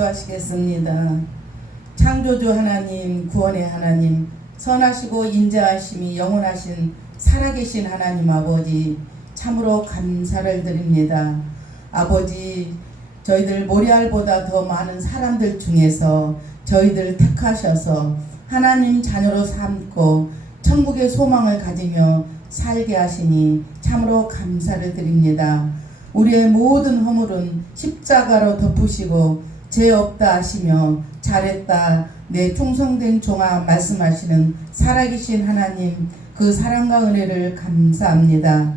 기도하시겠습니다. 창조주 하나님, 구원의 하나님, 선하시고 인자하심이 영원하신 살아계신 하나님 아버지, 참으로 감사를 드립니다. 아버지, 저희들 모리알보다 더 많은 사람들 중에서 저희들 택하셔서 하나님 자녀로 삼고 천국의 소망을 가지며 살게 하시니 참으로 감사를 드립니다. 우리의 모든 허물은 십자가로 덮으시고 죄 없다 하시며 잘했다 내 충성된 종아 말씀하시는 살아계신 하나님, 그 사랑과 은혜를 감사합니다.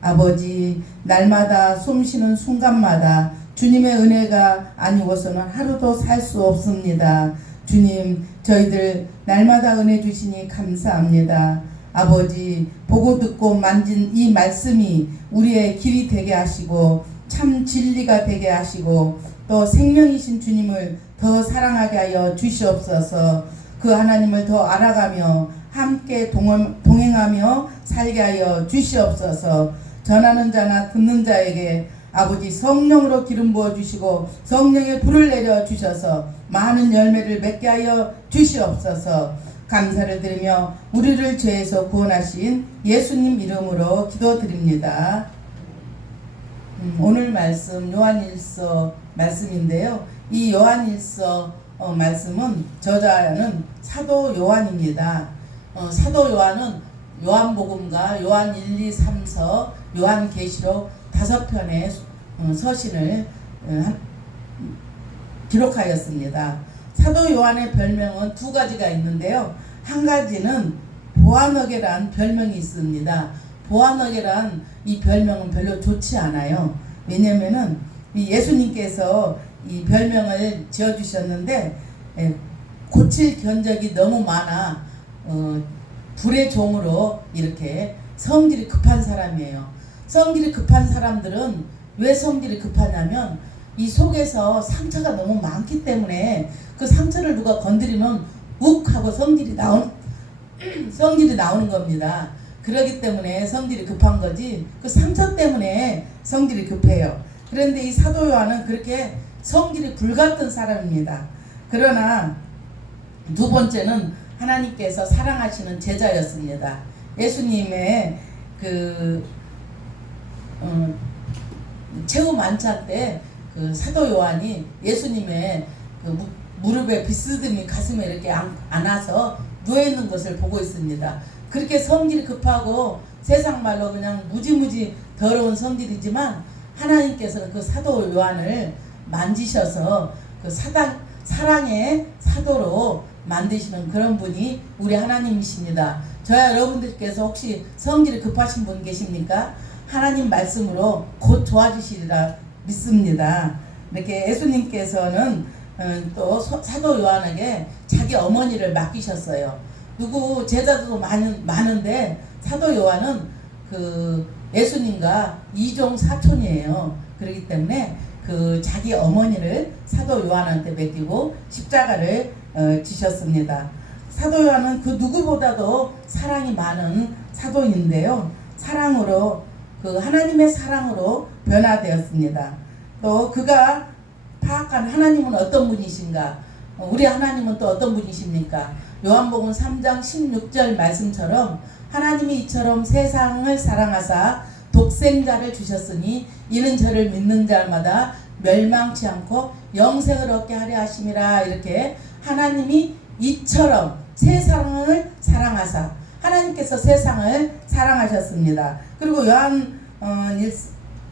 아버지, 날마다 숨쉬는 순간마다 주님의 은혜가 아니고서는 하루도 살 수 없습니다. 주님, 저희들 날마다 은혜 주시니 감사합니다. 아버지, 보고 듣고 만진 이 말씀이 우리의 길이 되게 하시고 참 진리가 되게 하시고 또 생명이신 주님을 더 사랑하게 하여 주시옵소서. 그 하나님을 더 알아가며 함께 동행하며 살게 하여 주시옵소서. 전하는 자나 듣는 자에게 아버지 성령으로 기름 부어 주시고 성령의 불을 내려 주셔서 많은 열매를 맺게 하여 주시옵소서. 감사를 드리며 우리를 죄에서 구원하신 예수님 이름으로 기도드립니다. 오늘 말씀 요한일서 말씀인데요. 이 요한일서 말씀은 저자는 사도 요한입니다. 사도 요한은 요한복음과 요한 1, 2, 3서, 요한계시록 5편의 서신을 기록하였습니다. 사도 요한의 별명은 두 가지가 있는데요. 한 가지는 보아너게란 별명이 있습니다. 보아너게란 이 별명은 별로 좋지 않아요. 왜냐면은 이 예수님께서 이 별명을 지어주셨는데 고칠 견적이 너무 많아 불의 종으로 이렇게 성질이 급한 사람이에요. 성질이 급한 사람들은 왜 성질이 급하냐면 이 속에서 상처가 너무 많기 때문에 그 상처를 누가 건드리면 욱 하고 성질이 나오는 겁니다. 그렇기 때문에 성질이 급한 거지 그 상처 때문에 성질이 급해요. 그런데 이 사도 요한은 그렇게 성질이 불같은 사람입니다. 그러나 두 번째는 하나님께서 사랑하시는 제자였습니다. 예수님의 최후 만찬 때 그 사도 요한이 예수님의 그 무릎에 비스듬히 가슴에 이렇게 안아서 누워있는 것을 보고 있습니다. 그렇게 성질이 급하고 세상 말로 그냥 무지무지 더러운 성질이지만 하나님께서는 그 사도 요한을 만지셔서 그 사랑의 사도로 만드시는 그런 분이 우리 하나님이십니다. 저와 여러분들께서 혹시 성질이 급하신 분 계십니까? 하나님 말씀으로 곧 좋아지시리라 믿습니다. 이렇게 예수님께서는 또 사도 요한에게 자기 어머니를 맡기셨어요. 누구 제자들도 많은데 사도 요한은 그 예수님과 이종 사촌이에요. 그렇기 때문에 그 자기 어머니를 사도 요한한테 맡기고 십자가를 지셨습니다. 사도 요한은 그 누구보다도 사랑이 많은 사도인데요. 사랑으로 그 하나님의 사랑으로 변화되었습니다. 또 그가 파악한 하나님은 어떤 분이신가? 우리 하나님은 또 어떤 분이십니까? 요한복음 3장 16절 말씀처럼 하나님이 이처럼 세상을 사랑하사 독생자를 주셨으니 이는 저를 믿는 자마다 멸망치 않고 영생을 얻게 하려 하심이라. 이렇게 하나님이 이처럼 세상을 사랑하사 하나님께서 세상을 사랑하셨습니다. 그리고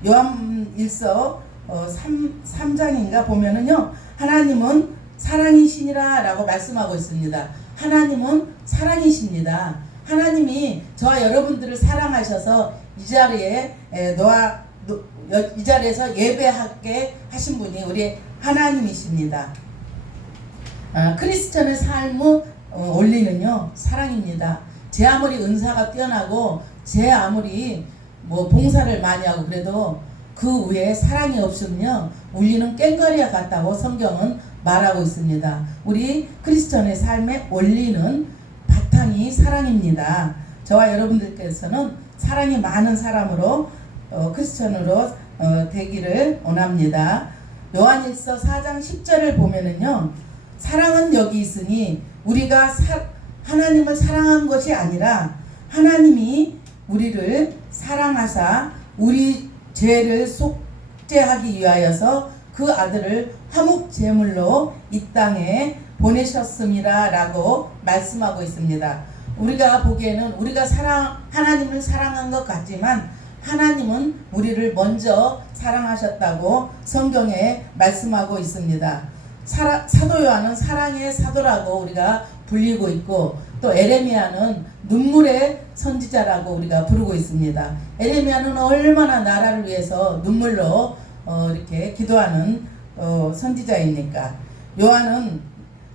요한일서 3장인가 보면은요, 하나님은 사랑이시니라 라고 말씀하고 있습니다. 하나님은 사랑이십니다. 하나님이 저와 여러분들을 사랑하셔서 이 자리에서 예배하게 하신 분이 우리 하나님이십니다. 크리스천의 삶의 원리는요, 사랑입니다. 제 아무리 은사가 뛰어나고 제 아무리 봉사를 많이 하고 그래도 그 위에 사랑이 없으면요, 울리는 꽹과리와 같다고 성경은 말하고 있습니다. 우리 크리스천의 삶의 원리는 바탕이 사랑입니다. 저와 여러분들께서는 사랑이 많은 사람으로 크리스천으로 되기를 원합니다. 요한일서 4장 10절을 보면은요, 사랑은 여기 있으니 우리가 하나님을 사랑한 것이 아니라 하나님이 우리를 사랑하사 우리 죄를 속죄하기 위하여서 그 아들을 화목 제물로 이 땅에 보내셨습니다 라고 말씀하고 있습니다. 우리가 보기에는 우리가 하나님을 사랑한 것 같지만 하나님은 우리를 먼저 사랑하셨다고 성경에 말씀하고 있습니다. 사도 요한은 사랑의 사도라고 우리가 불리고 있고, 또 에레미야는 눈물의 선지자라고 우리가 부르고 있습니다. 에레미야는 얼마나 나라를 위해서 눈물로 이렇게 기도하는 선지자입니까?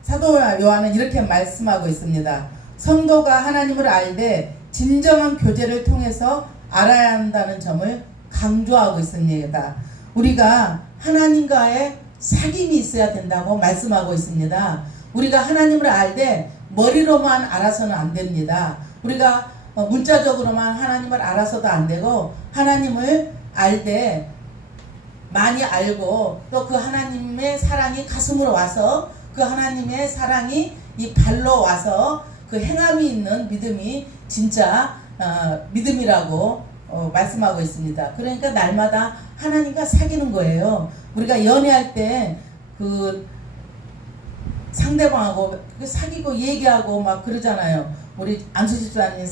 사도 요한은 이렇게 말씀하고 있습니다. 성도가 하나님을 알되 진정한 교제를 통해서 알아야 한다는 점을 강조하고 있습니다. 우리가 하나님과의 사귐이 있어야 된다고 말씀하고 있습니다. 우리가 하나님을 알되 머리로만 알아서는 안 됩니다. 우리가 문자적으로만 하나님을 알아서도 안 되고, 하나님을 알되 많이 알고 또 그 하나님의 사랑이 가슴으로 와서 그 하나님의 사랑이 이 발로 와서 그 행함이 있는 믿음이 진짜 믿음이라고 말씀하고 있습니다. 그러니까 날마다 하나님과 사귀는 거예요. 우리가 연애할 때 그 상대방하고 사귀고 얘기하고 막 그러잖아요. 우리 안수 집사님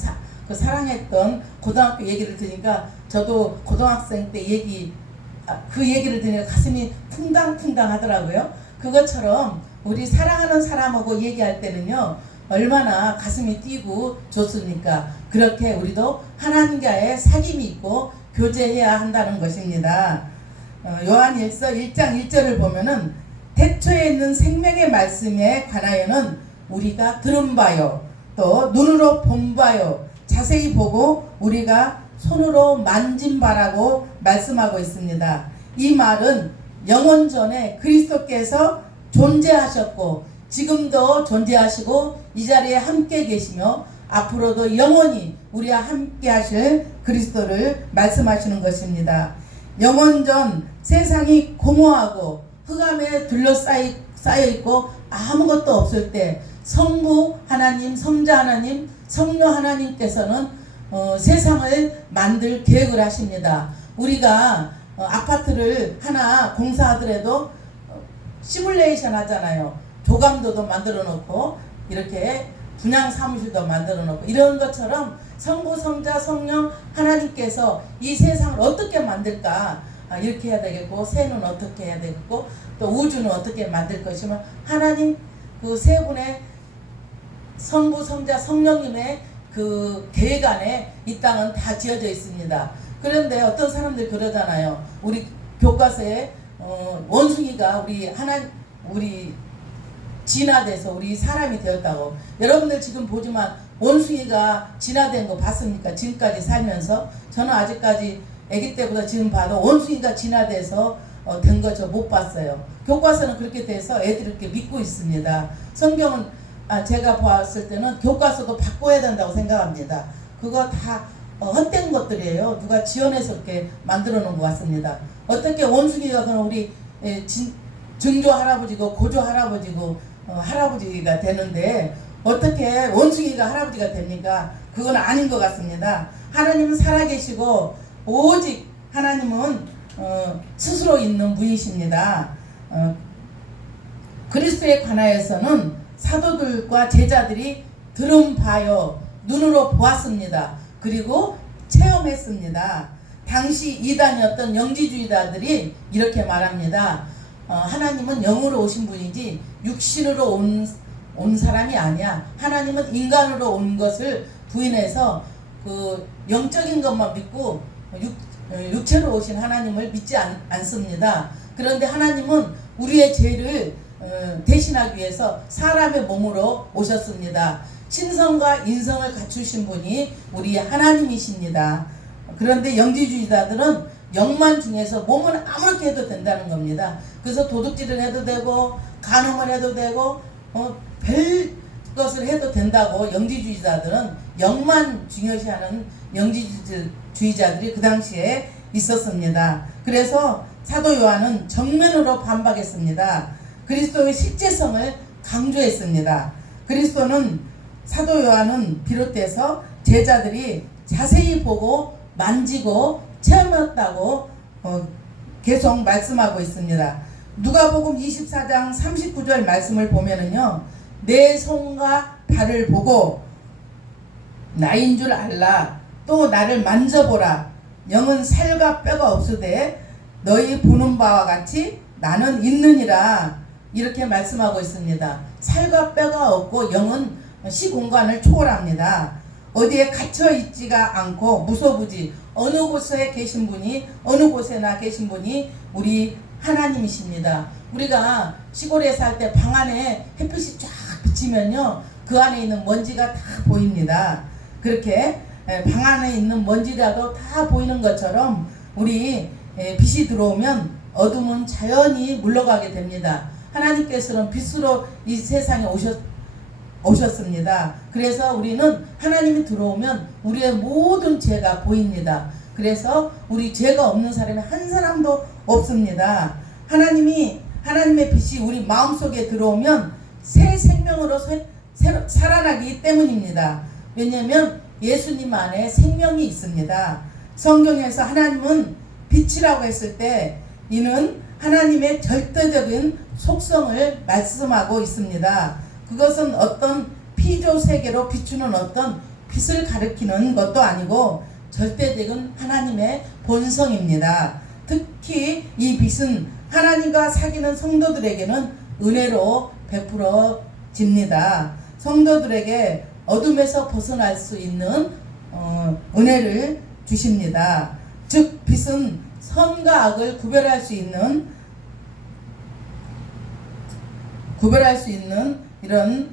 그 사랑했던 고등학교 얘기를 들으니까 저도 고등학생 때 그 얘기를 들으니까 가슴이 쿵당쿵당 하더라고요. 그것처럼 우리 사랑하는 사람하고 얘기할 때는요, 얼마나 가슴이 뛰고 좋습니까? 그렇게 우리도 하나님과의 사귐이 있고 교제해야 한다는 것입니다. 요한일서 1장 1절을 보면은 태초에 있는 생명의 말씀에 관하여는 우리가 들은 바요, 또 눈으로 본 바요, 자세히 보고 우리가 손으로 만진 바라고 말씀하고 있습니다. 이 말은 영원 전에 그리스도께서 존재하셨고 지금도 존재하시고 이 자리에 함께 계시며 앞으로도 영원히 우리와 함께 하실 그리스도를 말씀하시는 것입니다. 영원전 세상이 공허하고 흑암에 둘러싸여 있고 아무것도 없을 때 성부 하나님, 성자 하나님, 성령 하나님께서는 세상을 만들 계획을 하십니다. 우리가 아파트를 하나 공사하더라도 시뮬레이션 하잖아요. 조감도도 만들어 놓고 이렇게 분양 사무실도 만들어 놓고, 이런 것처럼 성부, 성자, 성령 하나님께서 이 세상을 어떻게 만들까, 이렇게 해야 되겠고, 새는 어떻게 해야 되겠고, 또 우주는 어떻게 만들 것이며, 하나님 그 세 분의 성부, 성자, 성령님의 그 계획 안에 이 땅은 다 지어져 있습니다. 그런데 어떤 사람들이 그러잖아요. 우리 교과서에 원숭이가 우리 진화돼서 우리 사람이 되었다고. 여러분들 지금 보지만 원숭이가 진화된 거 봤습니까? 지금까지 살면서 저는 아직까지 아기 때보다 지금 봐도 원숭이가 진화돼서 된 거 저 못 봤어요. 교과서는 그렇게 돼서 애들이 이렇게 믿고 있습니다. 성경은 제가 봤을 때는 교과서도 바꿔야 된다고 생각합니다. 그거 다 헛된 것들이에요. 누가 지어내서 이렇게 만들어 놓은 것 같습니다. 어떻게 원숭이가 그럼 우리 증조 할아버지고 고조 할아버지고 할아버지가 되는데 어떻게 원숭이가 할아버지가 됩니까? 그건 아닌 것 같습니다. 하나님은 살아계시고 오직 하나님은 스스로 있는 분이십니다. 그리스도에 관하여서는 사도들과 제자들이 들은 바요, 눈으로 보았습니다. 그리고 체험했습니다. 당시 이단이었던 영지주의자들이 이렇게 말합니다. 하나님은 영으로 오신 분이지 육신으로 온 사람이 아니야. 하나님은 인간으로 온 것을 부인해서 그 영적인 것만 믿고 육체로 오신 하나님을 믿지 않습니다. 그런데 하나님은 우리의 죄를 대신하기 위해서 사람의 몸으로 오셨습니다. 신성과 인성을 갖추신 분이 우리 하나님이십니다. 그런데 영지주의자들은 영만 중에서 몸은 아무렇게 해도 된다는 겁니다. 그래서 도둑질을 해도 되고 간음을 해도 되고 별 것을 해도 된다고 영지주의자들은 영만 중요시하는 영지주의자들이 그 당시에 있었습니다. 그래서 사도 요한은 정면으로 반박했습니다. 그리스도의 실제성을 강조했습니다. 그리스도는 사도 요한은 비롯해서 제자들이 자세히 보고 만지고 체험했다고 계속 말씀하고 있습니다. 누가복음 24장 39절 말씀을 보면은요, 내 손과 발을 보고 나인 줄 알라. 또 나를 만져보라. 영은 살과 뼈가 없으되 너희 보는 바와 같이 나는 있느니라. 이렇게 말씀하고 있습니다. 살과 뼈가 없고 영은 시공간을 초월합니다. 어디에 갇혀 있지가 않고 무소부지 어느 곳에 계신 분이 어느 곳에나 계신 분이 우리 하나님이십니다. 우리가 시골에 살 때 방 안에 햇빛이 쫙 비치면요, 그 안에 있는 먼지가 다 보입니다. 그렇게 방 안에 있는 먼지라도 다 보이는 것처럼 우리 빛이 들어오면 어둠은 자연히 물러가게 됩니다. 하나님께서는 빛으로 이 세상에 오셨습니다. 그래서 우리는 하나님이 들어오면 우리의 모든 죄가 보입니다. 그래서 우리 죄가 없는 사람이 한 사람도 없습니다. 하나님의 빛이 우리 마음속에 들어오면 새 생명으로 살아나기 때문입니다. 왜냐하면 예수님 안에 생명이 있습니다. 성경에서 하나님은 빛이라고 했을 때 이는 하나님의 절대적인 속성을 말씀하고 있습니다. 그것은 어떤 피조 세계로 비추는 어떤 빛을 가리키는 것도 아니고 절대적인 하나님의 본성입니다. 특히 이 빛은 하나님과 사귀는 성도들에게는 은혜로 베풀어집니다. 성도들에게 어둠에서 벗어날 수 있는 은혜를 주십니다. 즉 빛은 선과 악을 구별할 수 있는 이런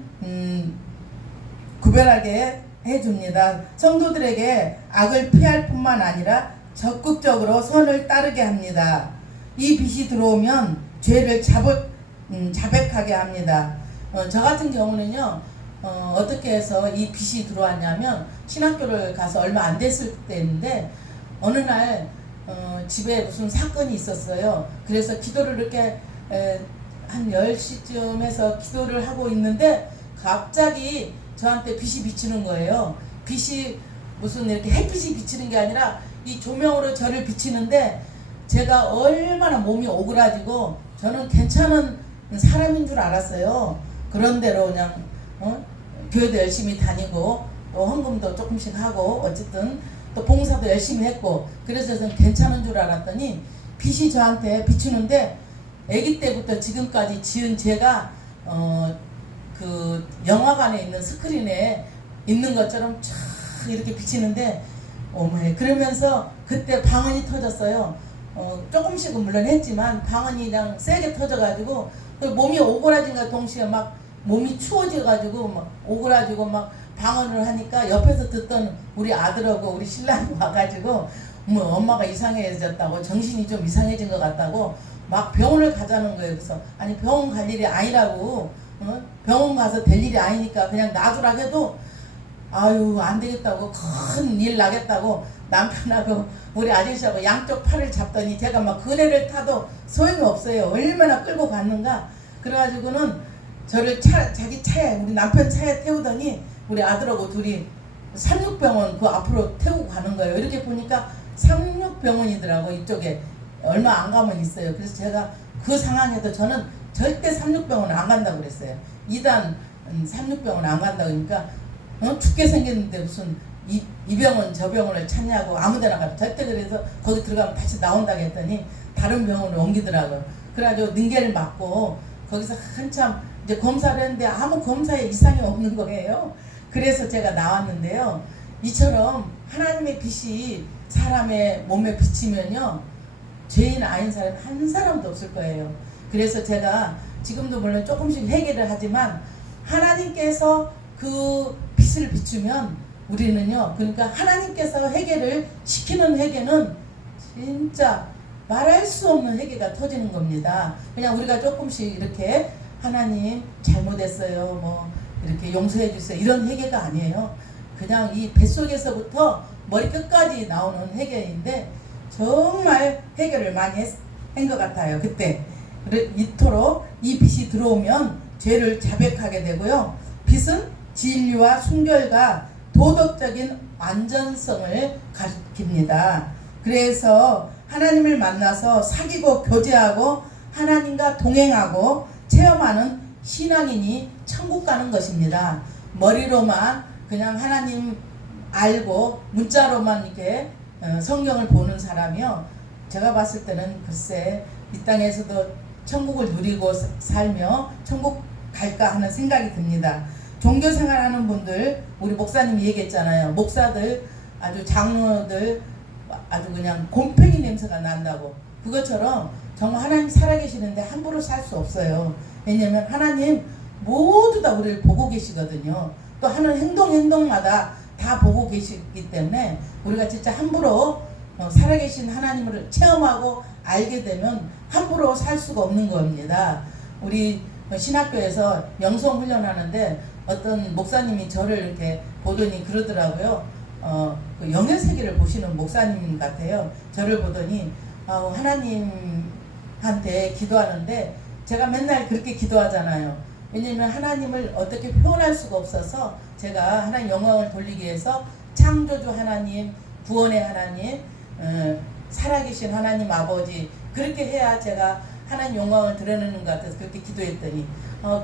구별하게 해줍니다. 성도들에게 악을 피할 뿐만 아니라 적극적으로 선을 따르게 합니다. 이 빛이 들어오면 죄를 자백하게 합니다. 저 같은 경우는요, 어떻게 해서 이 빛이 들어왔냐면 신학교를 가서 얼마 안 됐을 때인데 어느 날 집에 무슨 사건이 있었어요. 그래서 기도를 이렇게 한 10시쯤 해서 기도를 하고 있는데 갑자기 저한테 빛이 비치는 거예요. 빛이 무슨 이렇게 햇빛이 비치는 게 아니라 이 조명으로 저를 비치는데 제가 얼마나 몸이 오그라지고 저는 괜찮은 사람인 줄 알았어요. 그런대로 그냥 교회도 열심히 다니고 또 헌금도 조금씩 하고 어쨌든 또 봉사도 열심히 했고 그래서 저는 괜찮은 줄 알았더니 빛이 저한테 비추는데 아기 때부터 지금까지 지은 죄가 그 영화관에 있는 스크린에 있는 것처럼 쫙 이렇게 비치는데 어머니 그러면서 그때 방언이 터졌어요. 조금씩은 물론 했지만 방언이 그냥 세게 터져가지고 몸이 오그라진과 동시에 막 몸이 추워져가지고 막 오그라지고 막 방언을 하니까 옆에서 듣던 우리 아들하고 우리 신랑이 와가지고 뭐 엄마가 이상해졌다고 정신이 좀 이상해진 것 같다고 막 병원을 가자는 거예요. 그래서 아니 병원 갈 일이 아니라고 병원 가서 될 일이 아니니까 그냥 놔두라 해도 아유 안 되겠다고 큰 일 나겠다고 남편하고 우리 아저씨하고 양쪽 팔을 잡더니 제가 막 그네를 타도 소용이 없어요. 얼마나 끌고 갔는가. 그래가지고는 저를 자기 차에 우리 남편 차에 태우더니 우리 아들하고 둘이 삼육병원 그 앞으로 태우고 가는 거예요. 이렇게 보니까 삼육병원이더라고. 이쪽에 얼마 안 가면 있어요. 그래서 제가 그 상황에도 저는 절대 삼육병원 안 간다고 그랬어요. 2단 삼육병원 안 간다고 그러니까 죽게 생겼는데 무슨 이 병원 저 병원을 찾냐고 아무데나 가도 절대 그래서 거기 들어가면 다시 나온다고 했더니 다른 병원을 옮기더라고요. 그래가지고 능계를 맞고 거기서 한참 이제 검사를 했는데 아무 검사에 이상이 없는 거예요. 그래서 제가 나왔는데요. 이처럼 하나님의 빛이 사람의 몸에 비치면요 죄인 아닌 사람 한 사람도 없을 거예요. 그래서 제가 지금도 물론 조금씩 회개를 하지만 하나님께서 그 빛을 비추면 우리는요 그러니까 하나님께서 회개를 시키는 회개는 진짜 말할 수 없는 회개가 터지는 겁니다. 그냥 우리가 조금씩 이렇게 하나님 잘못했어요 뭐 이렇게 용서해 주세요 이런 회개가 아니에요. 그냥 이 뱃속에서부터 머리 끝까지 나오는 회개인데 정말 회개를 많이 한 것 같아요. 그때 이토록 이 빛이 들어오면 죄를 자백하게 되고요. 빛은 진리와 순결과 도덕적인 완전성을 가리킵니다. 그래서 하나님을 만나서 사귀고 교제하고 하나님과 동행하고 체험하는 신앙인이 천국 가는 것입니다. 머리로만 그냥 하나님 알고 문자로만 이렇게 성경을 보는 사람이요. 제가 봤을 때는 글쎄 이 땅에서도 천국을 누리고 살며 천국 갈까 하는 생각이 듭니다. 종교 생활하는 분들, 우리 목사님이 얘기했잖아요. 목사들, 아주 장로들 아주 그냥 곰팡이 냄새가 난다고. 그것처럼 정말 하나님 살아계시는데 함부로 살 수 없어요. 왜냐하면 하나님 모두 다 우리를 보고 계시거든요. 또 하는 행동마다 다 보고 계시기 때문에 우리가 진짜 함부로 살아계신 하나님을 체험하고 알게 되면 함부로 살 수가 없는 겁니다. 우리 신학교에서 영성 훈련하는데 어떤 목사님이 저를 이렇게 보더니 그러더라고요. 그 영역세계를 보시는 목사님 같아요. 저를 보더니 하나님한테 기도하는데 제가 맨날 그렇게 기도하잖아요. 왜냐면 하나님을 어떻게 표현할 수가 없어서 제가 하나님 영광을 돌리기 위해서 창조주 하나님, 구원의 하나님, 살아계신 하나님 아버지 그렇게 해야 제가 하나님 영광을 드러내는 것 같아서 그렇게 기도했더니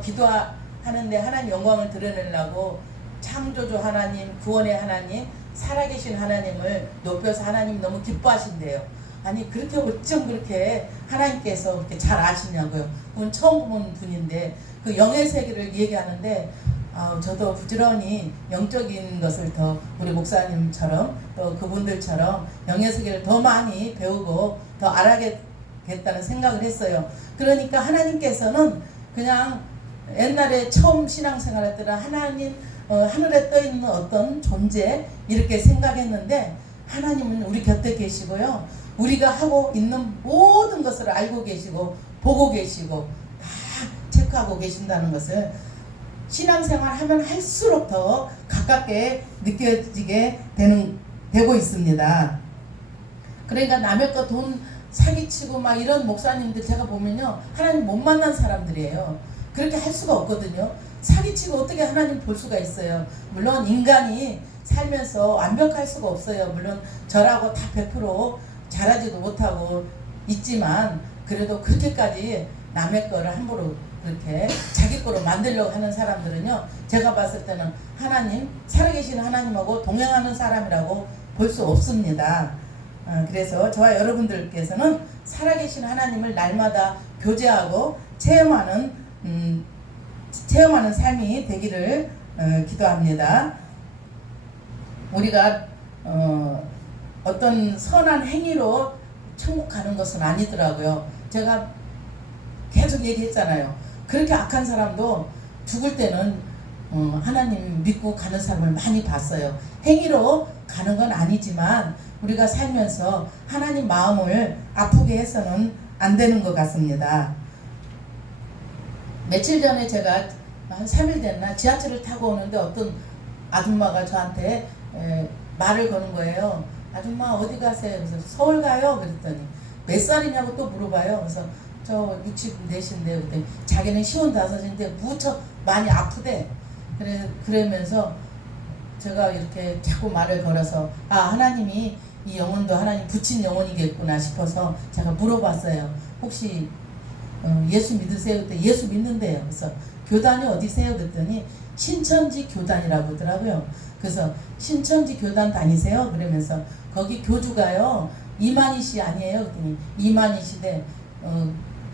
기도하는데 하나님 영광을 드러내려고 창조주 하나님, 구원의 하나님, 살아계신 하나님을 높여서 하나님 너무 기뻐하신대요. 아니 그렇게 어쩜 그렇게 하나님께서 그렇게 잘 아시냐고요. 그건 처음 보는 분인데 그 영의 세계를 얘기하는데 저도 부지런히 영적인 것을 더 우리 목사님처럼 또 그분들처럼 영의 세계를 더 많이 배우고 더 알아야겠다는 생각을 했어요. 그러니까 하나님께서는 그냥 옛날에 처음 신앙생활할 때는 하나님 하늘에 떠있는 어떤 존재 이렇게 생각했는데 하나님은 우리 곁에 계시고요. 우리가 하고 있는 모든 것을 알고 계시고 보고 계시고 다 체크하고 계신다는 것을 신앙생활 하면 할수록 더 가깝게 느껴지게 되고 있습니다. 그러니까 남의 거 돈 사기치고 막 이런 목사님들 제가 보면요. 하나님 못 만난 사람들이에요. 그렇게 할 수가 없거든요. 사기치고 어떻게 하나님 볼 수가 있어요. 물론 인간이 살면서 완벽할 수가 없어요. 물론 저라고 다 100% 잘하지도 못하고 있지만 그래도 그렇게까지 남의 거를 함부로 그렇게 자기 거로 만들려고 하는 사람들은요. 제가 봤을 때는 하나님, 살아계시는 하나님하고 동행하는 사람이라고 볼 수 없습니다. 그래서 저와 여러분들께서는 살아계신 하나님을 날마다 교제하고 체험하는 삶이 되기를 기도합니다. 우리가 어떤 선한 행위로 천국 가는 것은 아니더라고요. 제가 계속 얘기했잖아요. 그렇게 악한 사람도 죽을 때는 하나님 믿고 가는 사람을 많이 봤어요. 행위로 가는 건 아니지만 우리가 살면서 하나님 마음을 아프게 해서는 안 되는 것 같습니다. 며칠 전에 제가 한 3일 됐나 지하철을 타고 오는데 어떤 아줌마가 저한테 말을 거는 거예요. 아줌마 어디 가세요? 그래서 서울 가요. 그랬더니 몇 살이냐고 또 물어봐요. 그래서 저 64인데 그랬더니 자기는 55인데 무척 많이 아프대. 그러면서 제가 이렇게 자꾸 말을 걸어서 하나님이 이 영혼도 하나님 붙인 영혼이겠구나 싶어서 제가 물어봤어요. 혹시 예수 믿으세요? 그때 예수 믿는데요. 그래서 교단이 어디세요? 그랬더니 신천지 교단이라고 하더라고요. 그래서 신천지 교단 다니세요? 그러면서 거기 교주가요 이만희 씨 아니에요? 그랬더니 이만희 씨대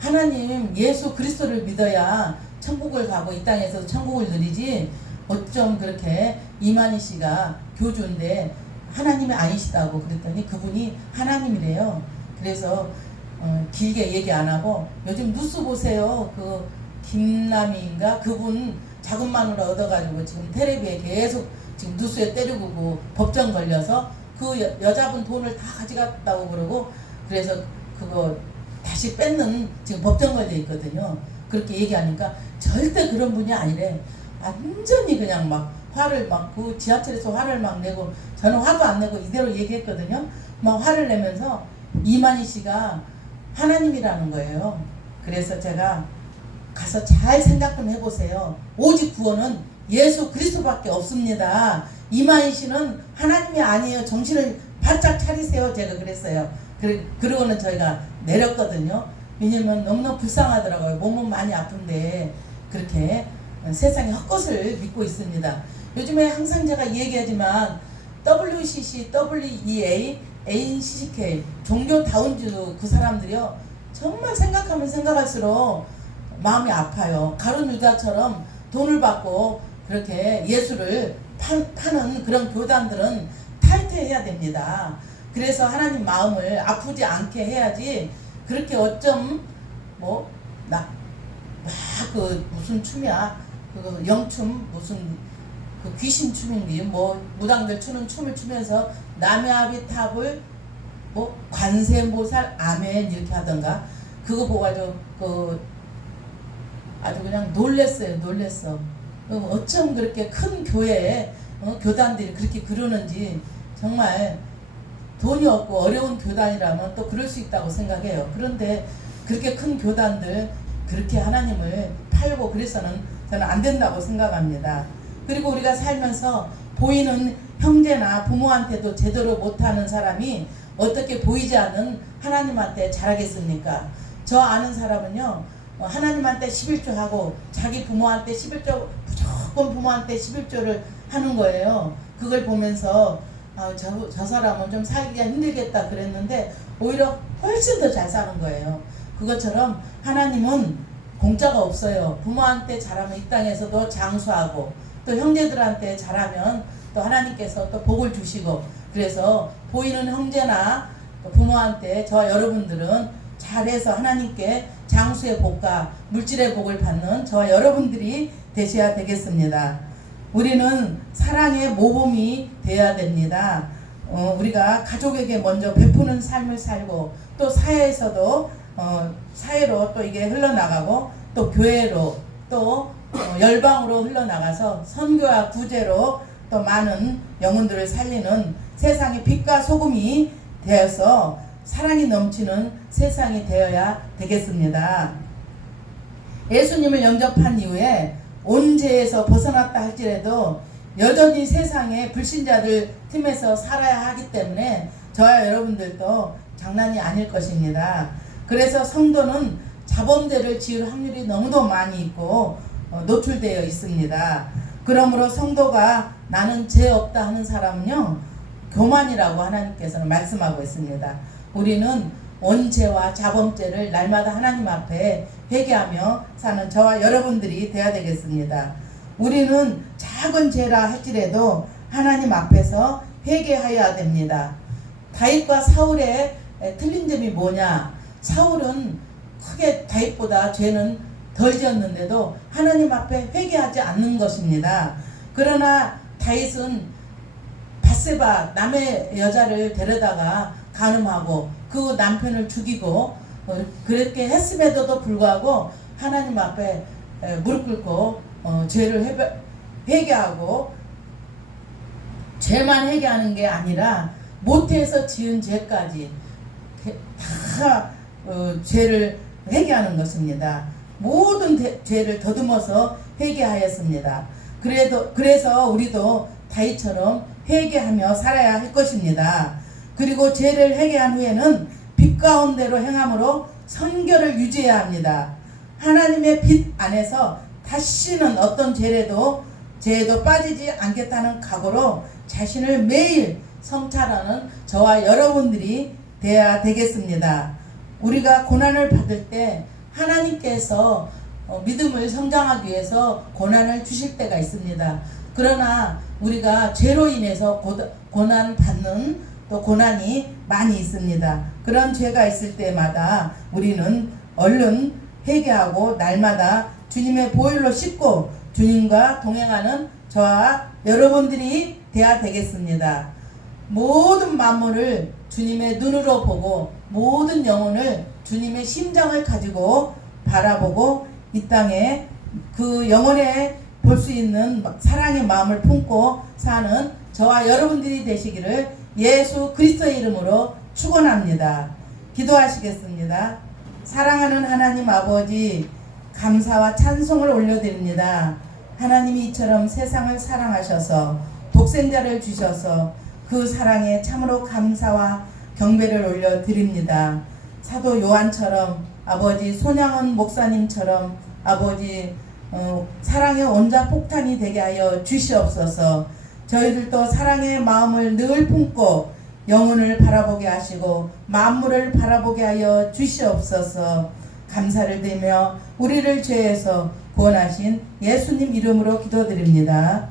하나님 예수 그리스도를 믿어야 천국을 가고 이 땅에서 천국을 누리지 어쩜 그렇게 이만희 씨가 교주인데 하나님이 아니시다고 그랬더니 그분이 하나님이래요. 그래서 길게 얘기 안 하고 요즘 뉴스 보세요. 그 김남희인가 그분 자금만으로 얻어가지고 지금 텔레비에 계속 지금 뉴스에 때리고 그 법정 걸려서 그 여자분 돈을 다 가져갔다고 그러고 그래서 그거 다시 뺏는 지금 법정 걸려 있거든요. 그렇게 얘기하니까 절대 그런 분이 아니래. 완전히 그냥 막 화를 막 그 지하철에서 화를 막 내고 저는 화도 안 내고 이대로 얘기했거든요. 막 화를 내면서 이만희 씨가 하나님이라는 거예요. 그래서 제가 가서 잘 생각 좀 해보세요. 오직 구원은 예수 그리스도밖에 없습니다. 이만희 씨는 하나님이 아니에요. 정신을 바짝 차리세요. 제가 그랬어요. 그러고는 저희가 내렸거든요. 왜냐면 너무너무 불쌍하더라고요. 몸은 많이 아픈데 그렇게 세상에 헛것을 믿고 있습니다. 요즘에 항상 제가 얘기하지만 WCC, WEA, ANCCK 종교다운주 그 사람들이요 정말 생각하면 생각할수록 마음이 아파요. 가룟 유다처럼 돈을 받고 그렇게 예수를 파는 그런 교단들은 탈퇴해야 됩니다. 그래서 하나님 마음을 아프지 않게 해야지. 그렇게 어쩜 그 무슨 춤이야 그 영춤 무슨 그 귀신 춤인지 무당들 추는 춤을 추면서 남의 아비탑을 관세음보살 아멘 이렇게 하던가 그거 보고 아주 그냥 놀랬어. 어쩜 그렇게 큰 교회에 교단들이 그렇게 그러는지 정말 돈이 없고 어려운 교단이라면 또 그럴 수 있다고 생각해요. 그런데 그렇게 큰 교단들 그렇게 하나님을 팔고 그래서는 저는 안 된다고 생각합니다. 그리고 우리가 살면서 보이는 형제나 부모한테도 제대로 못하는 사람이 어떻게 보이지 않는 하나님한테 잘하겠습니까? 저 아는 사람은요 하나님한테 11조 하고 자기 부모한테 11조 무조건 부모한테 11조를 하는 거예요. 그걸 보면서 저 사람은 좀 살기가 힘들겠다 그랬는데 오히려 훨씬 더 잘 사는 거예요. 그것처럼 하나님은 공짜가 없어요. 부모한테 잘하면 이 땅에서도 장수하고 또 형제들한테 잘하면 또 하나님께서 또 복을 주시고 그래서 보이는 형제나 또 부모한테 저와 여러분들은 잘해서 하나님께 장수의 복과 물질의 복을 받는 저와 여러분들이 되셔야 되겠습니다. 우리는 사랑의 모범이 되어야 됩니다. 우리가 가족에게 먼저 베푸는 삶을 살고 또 사회에서도 사회로 또 이게 흘러나가고 또 교회로 또 열방으로 흘러나가서 선교와 구제로 또 많은 영혼들을 살리는 세상의 빛과 소금이 되어서 사랑이 넘치는 세상이 되어야 되겠습니다. 예수님을 영접한 이후에 온 죄에서 벗어났다 할지라도 여전히 세상의 불신자들 틈에서 살아야 하기 때문에 저와 여러분들도 장난이 아닐 것입니다. 그래서 성도는 자범죄를 지을 확률이 너무도 많이 있고 노출되어 있습니다. 그러므로 성도가 나는 죄 없다 하는 사람은요 교만이라고 하나님께서는 말씀하고 있습니다. 우리는 원죄와 자범죄를 날마다 하나님 앞에 회개하며 사는 저와 여러분들이 되어야 되겠습니다. 우리는 작은 죄라 할지라도 하나님 앞에서 회개하여야 됩니다. 다윗과 사울의 틀린 점이 뭐냐? 사울은 크게 다윗보다 죄는 덜 지었는데도 하나님 앞에 회개하지 않는 것입니다. 그러나 다윗은 밧세바 남의 여자를 데려다가 간음하고 그 남편을 죽이고 그렇게 했음에도 불구하고 하나님 앞에 무릎 꿇고 죄를 회개하고 죄만 회개하는 게 아니라 못해서 지은 죄까지 다 죄를 회개하는 것입니다. 모든 죄를 더듬어서 회개하였습니다. 그래서 우리도 다윗처럼 회개하며 살아야 할 것입니다. 그리고 죄를 회개한 후에는 빛 가운데로 행함으로 선결을 유지해야 합니다. 하나님의 빛 안에서 다시는 어떤 죄에도 빠지지 않겠다는 각오로 자신을 매일 성찰하는 저와 여러분들이 되어야 되겠습니다. 우리가 고난을 받을 때 하나님께서 믿음을 성장하기 위해서 고난을 주실 때가 있습니다. 그러나 우리가 죄로 인해서 고난 받는 또 고난이 많이 있습니다. 그런 죄가 있을 때마다 우리는 얼른 회개하고 날마다 주님의 보혈로 씻고 주님과 동행하는 저와 여러분들이 되어야 되겠습니다. 모든 만물을 주님의 눈으로 보고 모든 영혼을 주님의 심장을 가지고 바라보고 이 땅에 그 영혼에 볼 수 있는 사랑의 마음을 품고 사는 저와 여러분들이 되시기를 예수 그리스도의 이름으로 축원합니다. 기도하시겠습니다. 사랑하는 하나님 아버지, 감사와 찬송을 올려드립니다. 하나님이 이처럼 세상을 사랑하셔서 독생자를 주셔서 그 사랑에 참으로 감사와 경배를 올려드립니다. 사도 요한처럼 아버지, 손양원 목사님처럼 아버지 사랑의 온자폭탄이 되게 하여 주시옵소서. 저희들도 사랑의 마음을 늘 품고 영혼을 바라보게 하시고 만물을 바라보게 하여 주시옵소서. 감사를 드리며 우리를 죄에서 구원하신 예수님 이름으로 기도드립니다.